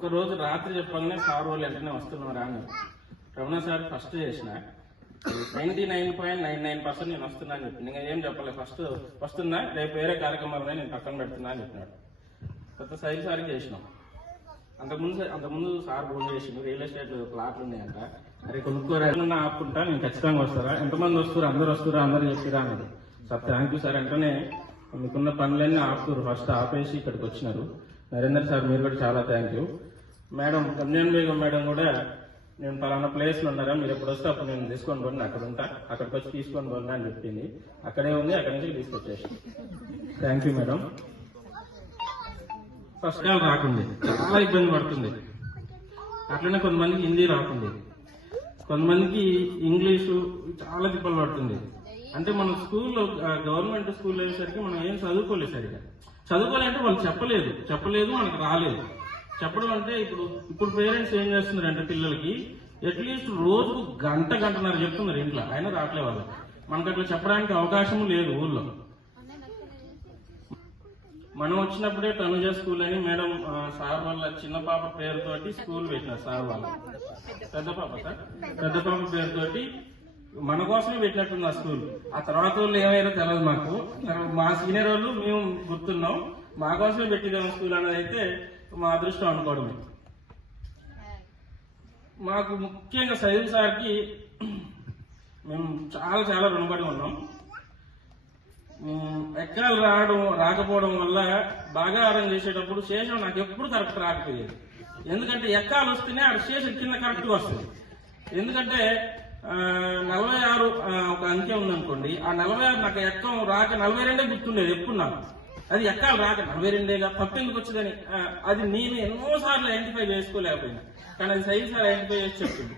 ఒక్కరోజు రాత్రి చెప్పగానే సార్ వాళ్ళు వెంటనే వస్తున్నారా అని రమణ సార్ ఫస్ట్ చేసిన 99.99% నేను వస్తున్నా అని చెప్పి ఇంకా ఏం చెప్పలేదు. ఫస్ట్ వస్తున్నా, రేపు వేరే కార్యక్రమాలనే నేను పక్కన పెడుతున్నా అని చెప్పినాడు. కొత్త సైల్ సార్కి చేసినాం. అంతకుముందు సార్ ఫోన్ చేసిండు, రియల్ ఎస్టేట్ ప్లాట్లు ఉన్నాయంట, అరే కొనుక్కోరా ఆపుకుంటా, నేను ఖచ్చితంగా వస్తారా, ఎంతమంది వస్తురా, అందరు వస్తురా, అందరు చెప్పిరా అన్నది. సార్ థ్యాంక్ యూ సార్, వెంటనే మీకున్న పనులన్నీ ఆపుతురు, ఫస్ట్ ఆపేసి ఇక్కడికి వచ్చినారు. నరేందర్ సార్ మీరు కూడా చాలా thank you. Madam Ramzan Begum madam కూడా నేను పలానా ప్లేస్లో ఉన్నారా, మీరు ఎప్పుడు వస్తే అప్పుడు నేను తీసుకొని పోండి, అక్కడ ఉంటా, అక్కడికి వచ్చి తీసుకొని పోండి అని చెప్పింది. అక్కడే ఉంది, అక్కడి నుంచి తీసుకొచ్చేసి. Thank you madam. First call రాకుంది, చాలా ఇబ్బంది పడుతుంది. అట్లనే కొంతమందికి హిందీ రాకుంది, కొంతమందికి ఇంగ్లీషు చాలా తిప్పలు పడుతుంది. అంటే మన స్కూల్లో గవర్నమెంట్ స్కూల్లో అయ్యేసరికి మనం ఏం చదువుకోలేదు సరిగా. చదువుకోవాలంటే వాళ్ళు చెప్పలేదు మనకు రాలేదు. చెప్పడం అంటే ఇప్పుడు పేరెంట్స్ ఏం చేస్తున్నారంటే పిల్లలకి అట్లీస్ట్ రోజుకు గంటన్నర చెప్తున్నారు ఇంట్లో, అయినా రావట్లే వాళ్ళు. మనకు అట్లా చెప్పడానికి అవకాశం లేదు ఊళ్ళో. మనం వచ్చినప్పుడే తనుజ స్కూల్ అని మేడం సార్ వాళ్ళ చిన్న పాప పేరుతోటి స్కూల్ పెట్టినారు. సార్ వాళ్ళ పెద్ద పాప పేరుతోటి మన కోసమే పెట్టినట్టుంది ఆ స్కూల్. ఆ తర్వాత వాళ్ళు ఏమైనా తెలియదు మాకు. మా సీనియర్ వాళ్ళు మేము గుర్తున్నాం, మా కోసమే పెట్టిదేమో స్కూల్ అనేది అయితే మా అదృష్టం అనుకోవడం. మాకు ముఖ్యంగా సైదు సార్కి మేము చాలా రుణపడి ఉన్నాం. ఎక్కాలు రాకపోవడం వల్ల బాగా అరేంజ్ చేసేటప్పుడు శేషం నాకు ఎప్పుడు కరెక్ట్ రాకపోయేది. ఎందుకంటే ఎక్కాలు వస్తేనే ఆ శేషం కింద కరెక్ట్గా వస్తుంది. ఎందుకంటే 46 ఒక అంకె ఉందనుకోండి, ఆ 46 నాకు ఎక్కం రాక 42 గుర్తుండేది ఎప్పుడు నాకు. అది ఎక్కాలు రాక 42గా తప్పెందుకు వచ్చిందని అది నేను ఎన్నోసార్లు ఐడెంటిఫై చేసుకోలేకపోయినా, కానీ అది సైజ్ సార్ ఐడెంటిఫై చేసి చెప్పింది.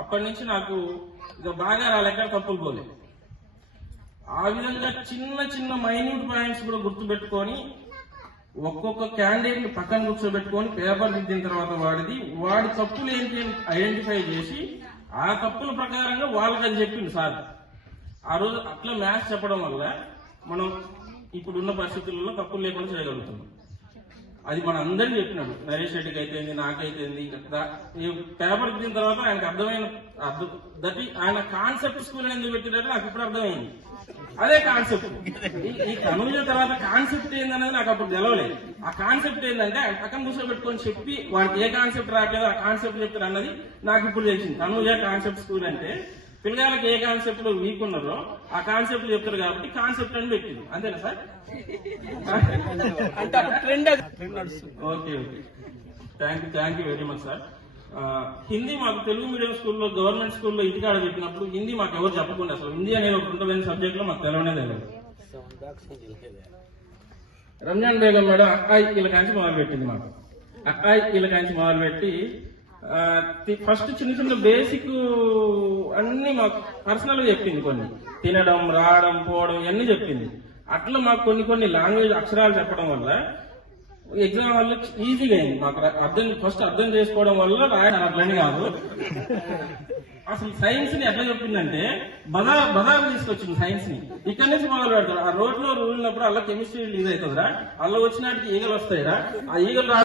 అప్పటి నుంచి నాకు ఇక బాగా రాలేక తప్పులు పోలేదు. ఆ విధంగా చిన్న మైన్యూట్ పాయింట్స్ కూడా గుర్తుపెట్టుకొని ఒక్కొక్క క్యాండిడేట్ ని పక్కన కూర్చోబెట్టుకొని పేపర్ దిద్దిన తర్వాత వాడి తప్పులు ఏంటి ఐడెంటిఫై చేసి ఆ తప్పుల ప్రకారంగా వాళ్ళకి అది చెప్పింది సార్. ఆ రోజు అట్లా మ్యాథ్స్ చెప్పడం వల్ల మనం ఇప్పుడున్న పరిస్థితుల్లో తప్పులు లేకుండా చేయగలుగుతున్నాం. అది మన అందరినీ చెప్పినాడు. నరేష్ రెడ్డికి అయితేంది, నాకైతేంది. పేపర్ దిద్దిన తర్వాత ఆయనకు ఆయన కాన్సెప్ట్ స్కూల్ ఎందుకు పెట్టినట్టు నాకు ఇప్పుడు అర్థమైంది. అదే కాన్సెప్ట్. ఈ తనుజ తర్వాత కాన్సెప్ట్ ఏందనేది నాకు అప్పుడు తెలవలేదు. ఆ కాన్సెప్ట్ ఏంటంటే ఆయన పక్కన కూర్చోబెట్టుకొని చెప్పి వాడికి ఏ కాన్సెప్ట్ రావట్లేదు ఆ కాన్సెప్ట్ చెప్తారు అన్నది నాకు ఇప్పుడు తెలిసింది. తనుజ కాన్సెప్ట్ స్కూల్ అంటే పిల్లగాళ్ళకి ఏ కాన్సెప్ట్ లో వీక్ ఉన్నారో ఆ కాన్సెప్ట్ చెప్తారు కాబట్టి కాన్సెప్ట్ అని పెట్టింది. అంతేనా sir? Okay thank you very much sir. Hindi మాకు తెలుగు మీడియం స్కూల్లో గవర్నమెంట్ స్కూల్లో ఇంటికాడ చెప్పినప్పుడు హిందీ మాకు ఎవరు చెప్పకుండా అసలు హిందీ అనేది ఒక ఉంటుంది సబ్జెక్ట్ లో మాకు తెలవనే తెలియదు. రంజాన్ బేగం మేడం అక్కాయిల కాంచి మొదలు పెట్టింది. మాకు అక్కాయిల కాంచి మొదలు పెట్టి ఫస్ట్ చిన్న బేసిక్ అన్ని మాకు పర్సనల్ గా చెప్పింది. కొన్ని తినడం, రావడం, పోవడం ఇవన్నీ చెప్పింది. అట్లా మాకు కొన్ని లాంగ్వేజ్ అక్షరాలు చెప్పడం వల్ల ఎగ్జామ్ వల్ల ఈజీగా అయింది మాకు. ఫస్ట్ అర్థం చేసుకోవడం వల్ల రాయడం అట్లని కాదు. అసలు సైన్స్ ని ఎట్లా చెప్పిందంటే బజార్ తీసుకొచ్చింది సైన్స్ ని. ఇక్కడి నుంచి మొదలు పెడతారు. ఆ రోడ్ లో రూలినప్పుడు అలా కెమిస్ట్రీ రిలీజ్ అవుతుందిరా, అలా వచ్చినట్టు ఈగలు వస్తాయిరా, ఆ ఈగలు